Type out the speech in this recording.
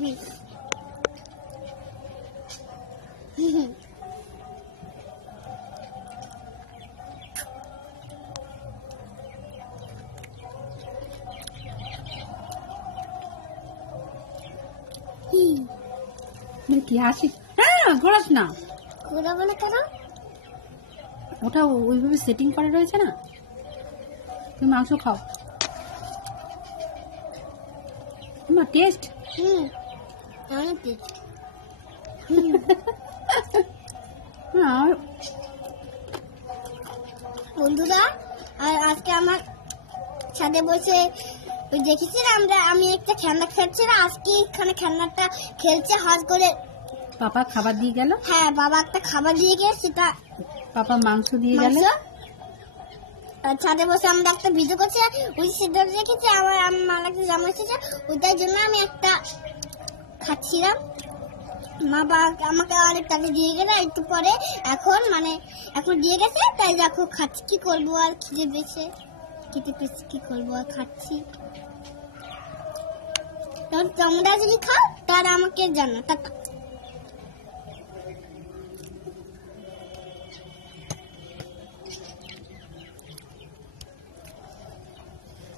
কি হাসিস? হ্যাঁ, ঘোরাস না। ঘোরাবো না কেন? ওটা ওইভাবে সেটিং করা রয়েছে না। তুমি মাংস খাও। তোমার টেস্ট? অনেক টেস্ট। বন্ধুরা, আর আজকে আমার ছাদে বসে ওই দেখেছিলাম আমি একটা খেলনা খেলছিলাম। আজকে এখানে খেলনাটা খেলছে হাত করে। পাপা খাবার দিয়ে গেল। হ্যাঁ, বাবা একটা খাবার দিয়ে গেছে, সেটা পাপা মাংস দিয়ে গেল। ছাদে বসে আমরা একটা ভিডিও করছি, ওই সিদ্ধ রেখেছি। আমার মালাকে জামা এসেছে, ওইটার জন্য আমি একটা খাচ্ছিলাম। মা বাবা আমাকে আরেকটাকে দিয়ে গেলে একটু পরে, এখন দিয়ে গেছে, তাই দেখো খাচ্ছি। কি করবো আর, খিদে পেয়েছে, কি করবো আর খাচ্ছি। তোমরা যদি খাও তারা আমাকে জানো।